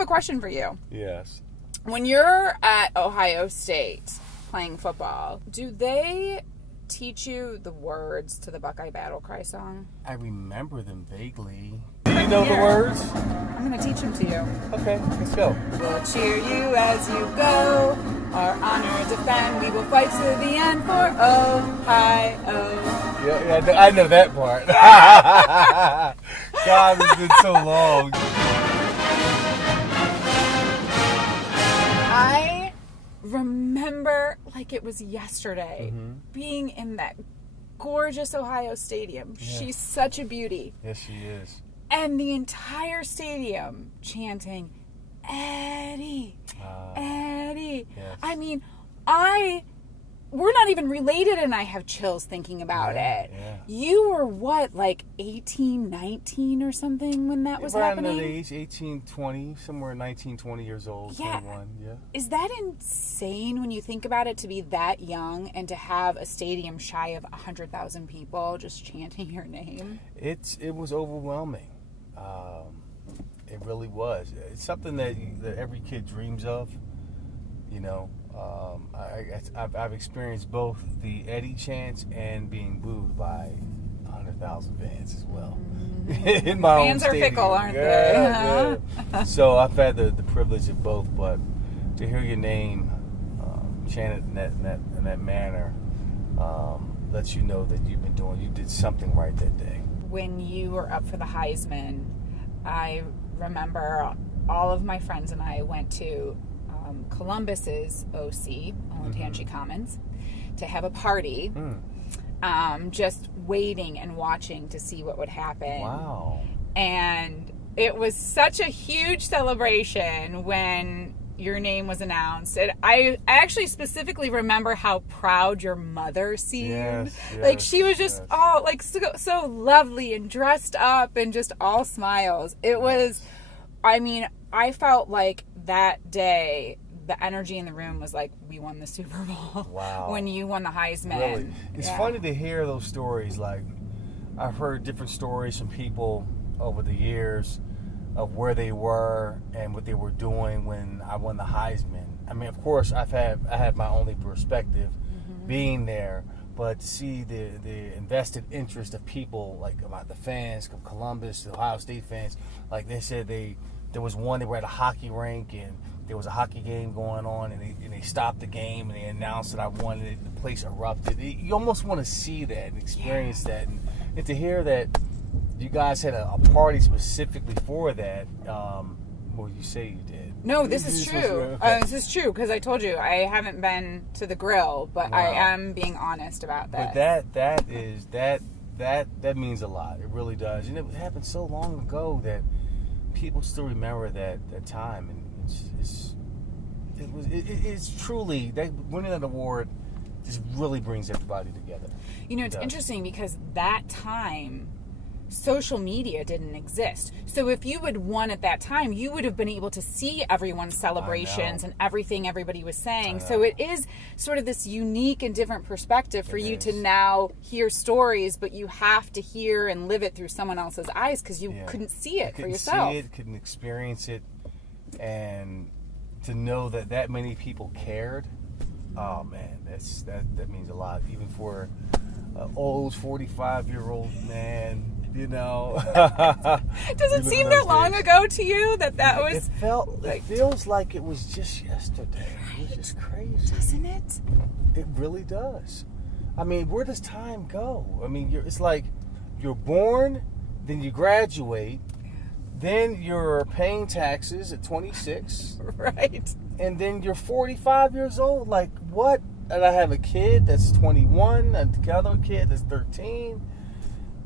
have a question for you. Yes. When you're at Ohio State playing football, do they teach you the words to the Buckeye Battle Cry song? I remember them vaguely. Do you know the words? I'm going to teach them to you. Okay, let's go. We'll cheer you as you go. Our honor defend. We will fight to the end for Ohio. Yeah, I know that part. God, it's been so long. I remember like it was yesterday being in that gorgeous Ohio Stadium. Yeah. She's such a beauty. Yes, she is. And the entire stadium chanting, Eddie, Eddie. Yes. I mean, we're not even related and I have chills thinking about it. Yeah. You were what, like 18, 19 or something when that was around happening? that age, 18, 20, somewhere 19, 20 years old, Yeah. 21, yeah. Is that insane when you think about it, to be that young and to have a stadium shy of 100,000 people just chanting your name? It was overwhelming. It really was. It's something that every kid dreams of, you know. I've experienced both the Eddie chants and being booed by 100,000 fans as well. In my Fans own are stadium. fickle, aren't they? Yeah. So I've had the privilege of both, but to hear your name chanted in that manner lets you know that you did something right that day. When you were up for the Heisman, I remember all of my friends and I went to Columbus's OC, Olentangy Commons, to have a party, just waiting and watching to see what would happen. Wow. And it was such a huge celebration when your name was announced. And I actually specifically remember how proud your mother seemed. Yes, Like she was just all like so lovely and dressed up and just all smiles. It was, I mean, I felt like that day the energy in the room was like we won the Super Bowl. Wow. When you won the Heisman. Really? It's funny to hear those stories. Like, I've heard different stories from people over the years of where they were and what they were doing when I won the Heisman. I mean, of course, I have my only perspective being there, but to see the invested interest of people, like about the fans of Columbus, the Ohio State fans, like they said there was one, they were at a hockey rink and there was a hockey game going on, and they stopped the game and they announced that I won, and the place erupted. You almost want to see that and experience that, and to hear that you guys had a party specifically for that. Well, you say you did. No, this is true. This is true because I told you I haven't been to the grill, but I am being honest about that. But that means a lot. It really does, and it happened so long ago that people still remember that time, and it's truly, that winning that award just really brings everybody together. You know, it's interesting because that time social media didn't exist. So if you had won at that time, you would have been able to see everyone's celebrations and everything everybody was saying. So it is sort of this unique and different perspective for you to now hear stories, but you have to hear and live it through someone else's eyes because you couldn't see it for yourself. Couldn't experience it, and to know that many people cared, oh man, that means a lot, even for an old 45-year-old man. You know, does it seem that long ago to you that was? It feels like it was just yesterday. It was just crazy, doesn't it? It really does. I mean, where does time go? I mean, it's like you're born, then you graduate, then you're paying taxes at 26, right? And then you're 45 years old. Like what? And I have a kid that's 21, another kid that's 13.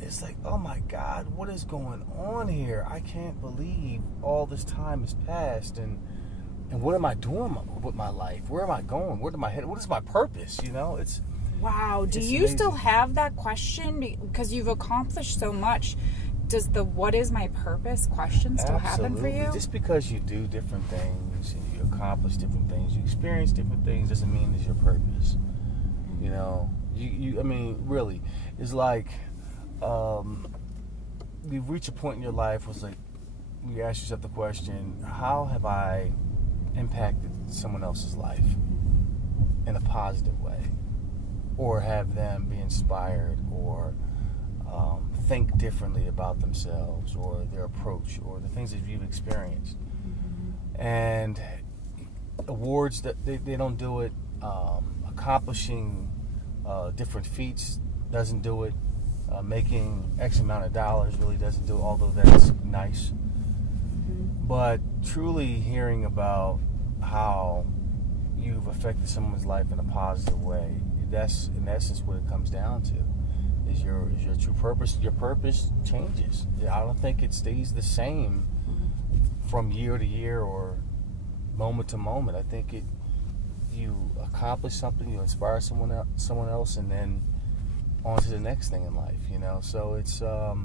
It's like, oh my God, what is going on here? I can't believe all this time has passed, and what am I doing with my life? Where am I going? Where am I headed? What is my purpose? You know, it's wow. Do you amazing. Still have that question because you've accomplished so much? Does the "what is my purpose" question still happen for you? Just because you do different things and you accomplish different things, you experience different things, doesn't mean it's your purpose. You know, you I mean, really, it's like. You reach a point in your life where it's like, you ask yourself the question, how have I impacted someone else's life in a positive way? Or have them be inspired, or think differently about themselves or their approach or the things that you've experienced. And awards, that they don't do it. Accomplishing different feats doesn't do it. Making X amount of dollars really doesn't do it, although that's nice. But truly hearing about how you've affected someone's life in a positive way, that's in essence what it comes down to. Is your true purpose. Your purpose changes. I don't think it stays the same from year to year or moment to moment. I think you accomplish something, you inspire someone else, and then on to the next thing in life. So it's that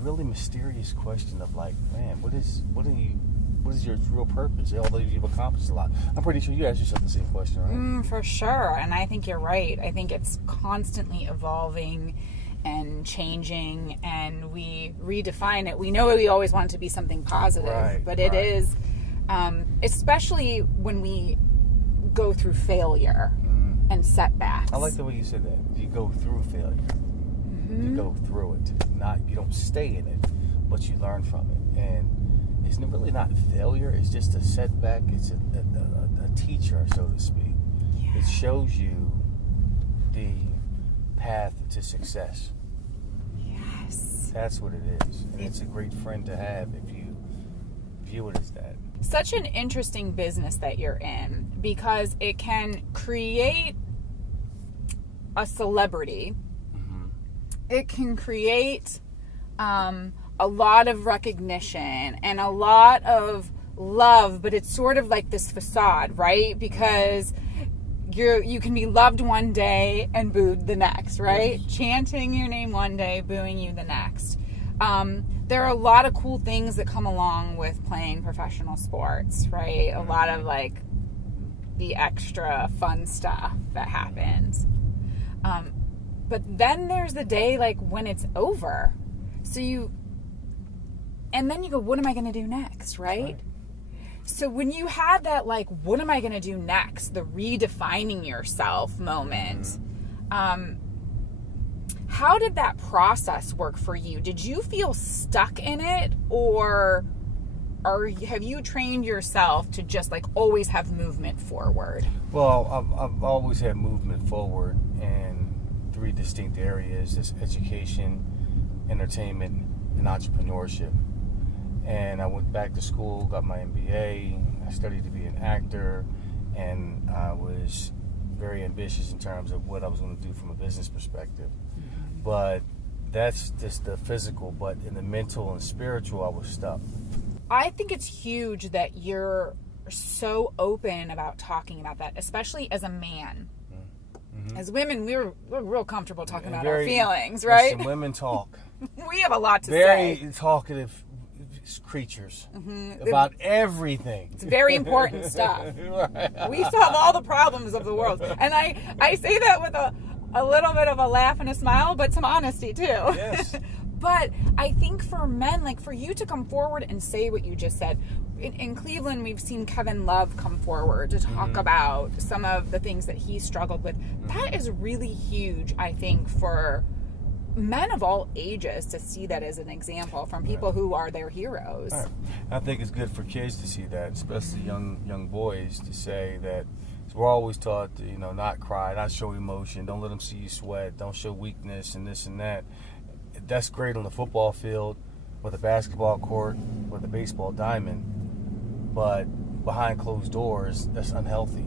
really mysterious question of like, man, what is your real purpose? Although you've accomplished a lot, I'm pretty sure you asked yourself the same question, right? For sure, and I think you're right. I think it's constantly evolving and changing, and we redefine it. We know we always want it to be something positive, right, but it is, especially when we go through failure and setbacks. I like the way you said that. You go through failure. You go through it. You don't stay in it, but you learn from it. And it's really not failure. It's just a setback. It's a teacher, so to speak. Yeah. It shows you the path to success. Yes. That's what it is. And it's a great friend to have if you view it as that. Such an interesting business that you're in, because it can create a celebrity. It can create a lot of recognition and a lot of love, but it's sort of like this facade, right? Because you can be loved one day and booed the next, right? Yes. Chanting your name one day, booing you the next. There are a lot of cool things that come along with playing professional sports, right? A lot of like the extra fun stuff that happens. But then there's the day like when it's over. And then you go, what am I going to do next, right? So when you had that, like, what am I going to do next? The redefining yourself moment. How did that process work for you? Did you feel stuck in it, or have you trained yourself to just like always have movement forward? Well, I've always had movement forward in 3 distinct areas: this education, entertainment, and entrepreneurship. And I went back to school, got my MBA. I studied to be an actor, and I was very ambitious in terms of what I was going to do from a business perspective. But that's just the physical, but in the mental and spiritual, I was stuck. I think it's huge that you're so open about talking about that, especially as a man. As women, we're real comfortable talking about our feelings, right? Listen, women talk. We have a lot to say. Very talkative creatures about everything. It's very important stuff. Right. We solve all the problems of the world. And I say that with a little bit of a laugh and a smile, but some honesty too. Yes. But I think for men, like for you to come forward and say what you just said, in Cleveland, we've seen Kevin Love come forward to talk about some of the things that he struggled with. That is really huge, I think, for men of all ages to see that as an example from people who are their heroes. Right. I think it's good for kids to see that, especially young boys, to say that we're always taught to, not cry, not show emotion, don't let them see you sweat, don't show weakness and this and that. That's great on the football field, with a basketball court, with a baseball diamond, but behind closed doors, that's unhealthy.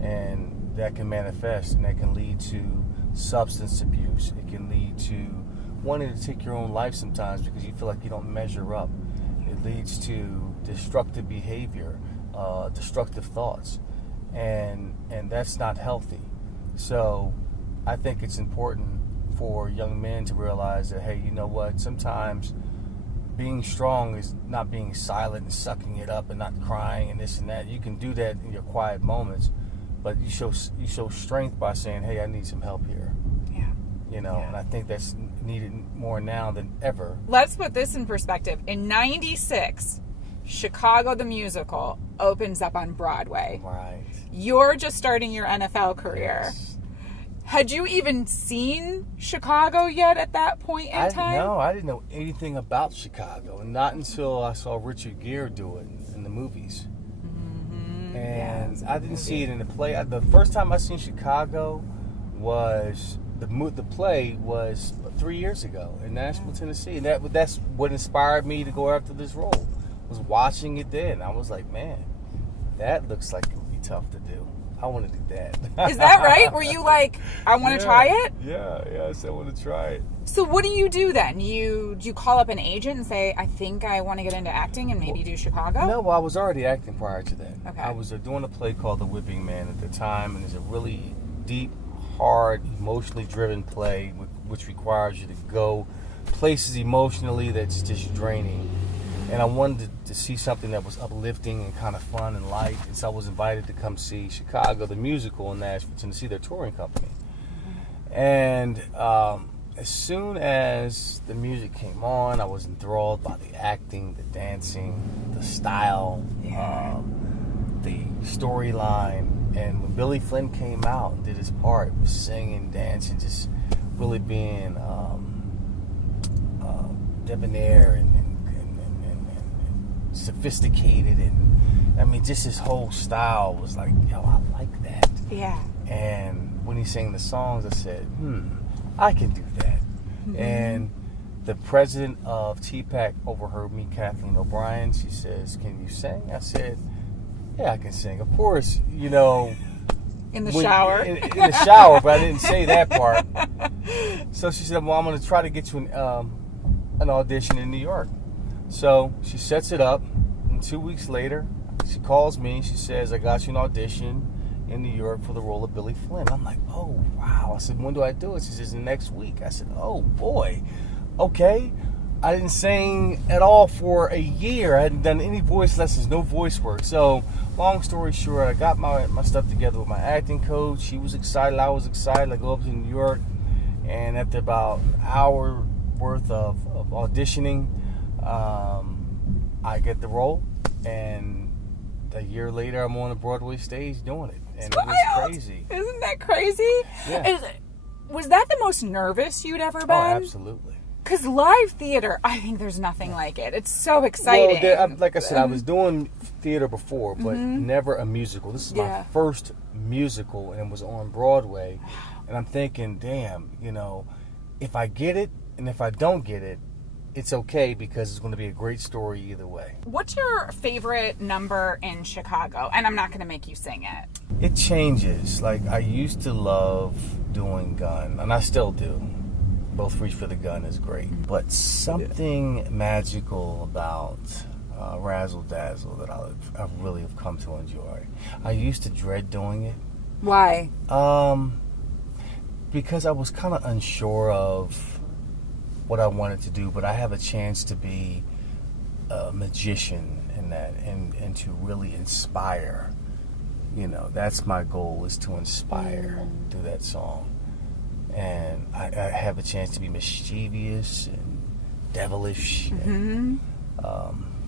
And that can manifest, and that can lead to substance abuse. It can lead to wanting to take your own life sometimes because you feel like you don't measure up. It leads to destructive behavior, destructive thoughts, and that's not healthy. So I think it's important for young men to realize that, hey, you know what, sometimes being strong is not being silent and sucking it up and not crying and this and that. You can do that in your quiet moments, but you show strength by saying, hey, I need some help here. Yeah. And I think that's need it more now than ever. Let's put this in perspective. In 96, Chicago the Musical opens up on Broadway. Right. You're just starting your NFL career. Yes. Had you even seen Chicago yet at that point in time? No, I didn't know anything about Chicago, and not until I saw Richard Gere do it in the movies. Mm-hmm. And I didn't see it in the play. The first time I seen Chicago was the play was 3 years ago in Nashville, Tennessee, and that's what inspired me to go after this role. Was watching it then. I was like, man, that looks like it would be tough to do. I want to do that. Is that right? Were you like, I want to try it? Yeah, I said I want to try it. So what do you do then? Do you call up an agent and say, I think I want to get into acting and maybe do Chicago? No, well, I was already acting prior to that. Okay. I was doing a play called The Whipping Man at the time, and it's a really deep, hard, emotionally driven play which requires you to go places emotionally that's just draining. And I wanted to see something that was uplifting and kind of fun and light. And so I was invited to come see Chicago the Musical in Nashville, Tennessee, their touring company. And as soon as the music came on, I was enthralled by the acting, the dancing, the style, the storyline. And when Billy Flynn came out and did his part, was singing, dancing, just really being debonair and sophisticated, and I mean, just his whole style was like, yo, I like that. Yeah. And when he sang the songs, I said, I can do that. Mm-hmm. And the president of TPAC overheard me, Kathleen O'Brien. She says, can you sing? I said, yeah, I can sing. Of course, you know. In the shower? In the shower, but I didn't say that part. So she said, well, I'm going to try to get you an audition in New York. So she sets it up, and 2 weeks later, she calls me. She says, I got you an audition in New York for the role of Billy Flynn. I'm like, oh, wow. I said, when do I do it? She says, next week. I said, oh, boy. Okay. I didn't sing at all for a year. I hadn't done any voice lessons, no voice work. So, long story short, I got my stuff together with my acting coach. She was excited. I was excited. I go up to New York, and after about an hour worth of auditioning, I get the role, and a year later, I'm on a Broadway stage doing it, and it was crazy. Isn't that crazy? Yeah. Was that the most nervous you'd ever been? Oh, absolutely. Because live theater, I think there's nothing like it. It's so exciting. Well, like I said, I was doing theater before, but never a musical. This is my first musical, and it was on Broadway. And I'm thinking, damn, you know, if I get it and if I don't get it, it's okay, because it's going to be a great story either way. What's your favorite number in Chicago? And I'm not going to make you sing it. It changes. Like, I used to love doing Gun, and I still do. Both Reach for the Gun is great. But something magical about Razzle Dazzle that I really have come to enjoy. I used to dread doing it. Why? Because I was kind of unsure of what I wanted to do, but I have a chance to be a magician in that, and to really inspire. You know, that's my goal, is to inspire through that song. And I have a chance to be mischievous and devilish and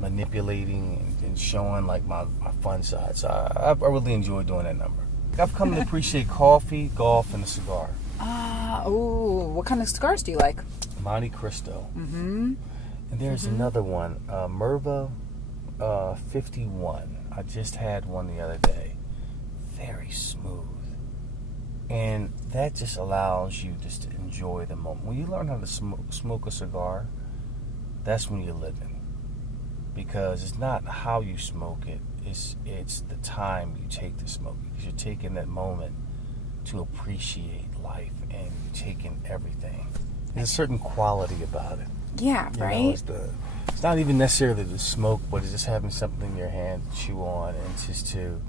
manipulating and showing like my fun side. So I really enjoy doing that number. I've come to appreciate coffee, golf, and a cigar. What kind of cigars do you like? Monte Cristo. And there's another one, Merva 51. I just had one the other day. Very smooth. And that just allows you just to enjoy the moment. When you learn how to smoke a cigar, that's when you're living. Because it's not how you smoke it, it's the time you take to smoke it. Because you're taking that moment to appreciate life, and you're taking everything. There's a certain quality about it. Yeah, You right? know, it's not even necessarily the smoke, but it's just having something in your hand to chew on, and just to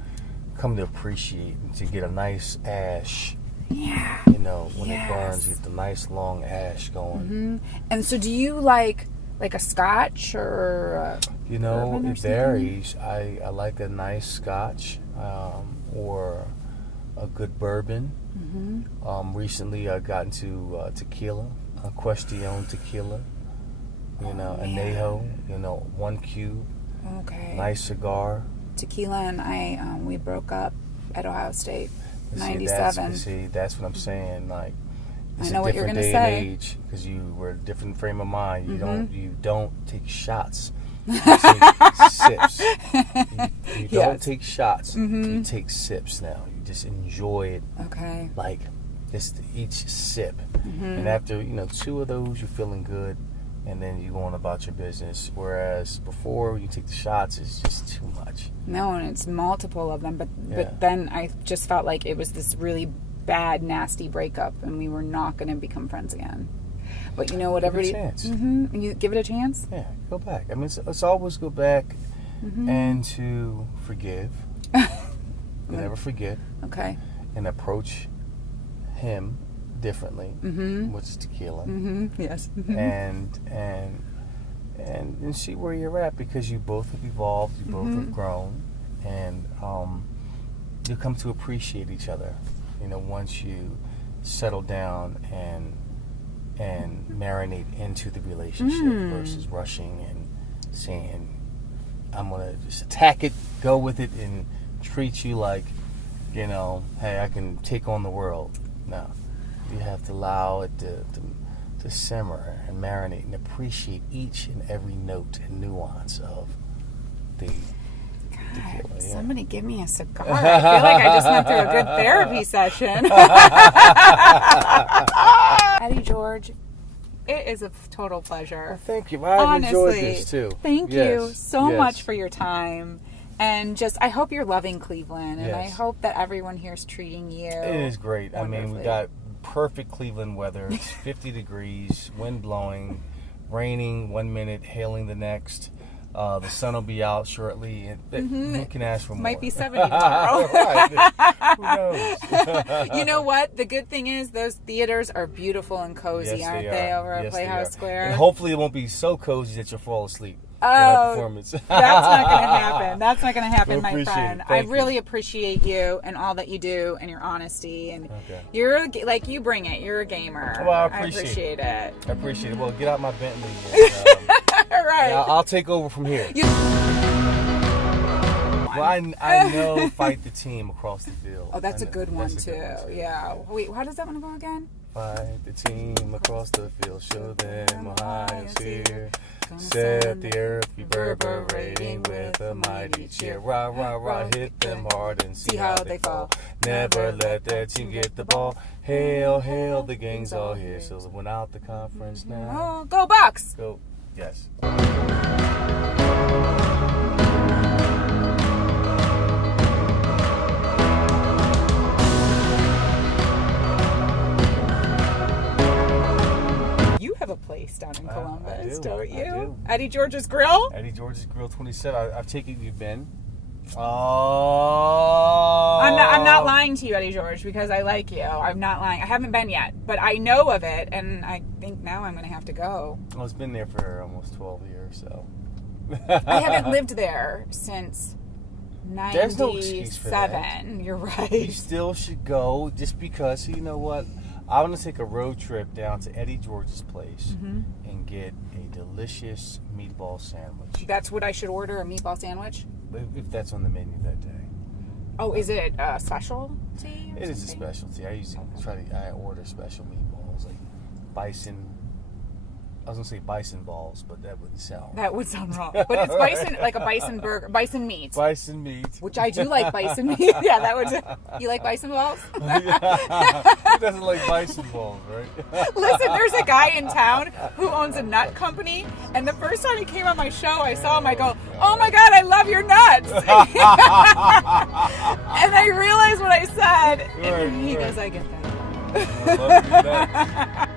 come to appreciate and to get a nice ash. Yeah. You know, when it burns, you get the nice long ash going. And so do you like a scotch or You know, bourbon or it varies. I like a nice scotch or a good bourbon. Recently I got into tequila, a Cuestión tequila, Añejo, 1 cube, Okay. nice cigar. Tequila and I, we broke up at Ohio State, And 97. That's what I'm saying. Like, it's I know a what you're different gonna day and say. age because you were a different frame of mind. You don't take shots. You take sips. You don't Yes. take shots. You take sips now. You just enjoy it. Okay. Like just each sip. And after 2 of those, you're feeling good, and then you go on about your business. Whereas before, when you take the shots, it's just too much. No, and it's multiple of them. Yeah. But then I just felt like it was this really bad, nasty breakup, and we were not going to become friends again. But you know what? Give it a Everybody, chance. You give it a chance. Yeah, go back. I mean, it's always go back and to forgive. Never forget, Okay. and approach him differently, which is tequila, Yes. and see where you're at, because you both have evolved, you both have grown, and you'll come to appreciate each other. Once you settle down and marinate into the relationship versus rushing and saying, I'm gonna just attack it, go with it, and treat you like, hey, I can take on the world. No, you have to allow it to simmer and marinate and appreciate each and every note and nuance of the tequila. Yeah. Somebody give me a cigar. I feel like I just went through a good therapy session. Eddie George, it is a total pleasure. Well, thank you. I've enjoyed Honestly, this too. Thank Yes, you so yes. much for your time. And just, I hope you're loving Cleveland. And I Yes. hope that everyone here is treating you. It is great. I mean, we wonderfully. got perfect Cleveland weather. It's 50 degrees, wind blowing, raining 1 minute, hailing the next. The sun will be out shortly. Who can ask for more? Might be 70 tomorrow. Right. Who knows? You know what? The good thing is those theaters are beautiful and cozy, Yes, aren't they, over at Yes, they Playhouse are. Square? And hopefully it won't be so cozy that you'll fall asleep. Oh, that performance. That's not going to happen. That's not going to happen, Well, my appreciate friend. it. I Thank you. really appreciate you and all that you do and your honesty. And Okay. you're like, you bring it. You're a gamer. Well, I appreciate it. I appreciate it. Well, get out my Bentley. And, All right. I'll take over from here. You- Well, I know Fight the Team across the field. Oh, that's I a know. good one, That's a too. good one, Yeah. Wait, how does that one go again? Fight the team across the field, show them Ohio's here. Set the earth reverberating with a mighty cheer. Rah, rah, rah, hit them hard and see how they fall. Never let that team get the ball. Hail, hail, the gang's all here. So win out the conference now. Oh, go Bucks! Go, yes. You have a place down in Columbus, I do. don't I you? do. Eddie George's Grill? Eddie George's Grill 27. I've taken you've been. Oh. I'm not lying to you, Eddie George, because I like you. I'm not lying. I haven't been yet, but I know of it, and I think now I'm going to have to go. Well, it's been there for almost 12 years, so. I haven't lived there since There's no excuse for that. 97. You're You right. still should go just because, you know what? I want to take a road trip down to Eddie George's place and get a delicious meatball sandwich. That's what I should order, a meatball sandwich? If that's on the menu that day. Oh, is it a specialty? or It is a something? specialty. I usually I order special meatballs like bison. I was gonna say bison balls, but that wouldn't sound. That would sound wrong. But it's bison, like a bison burger, bison meat. Bison meat. Which I do like bison meat. Yeah, that would. You like bison balls? Who doesn't like bison balls, right? Listen, there's a guy in town who owns a nut company, and the first time he came on my show, I saw him. I go, "Oh my God, I love your nuts!" And I realized what I said, and he goes, "I get that." I love your nuts.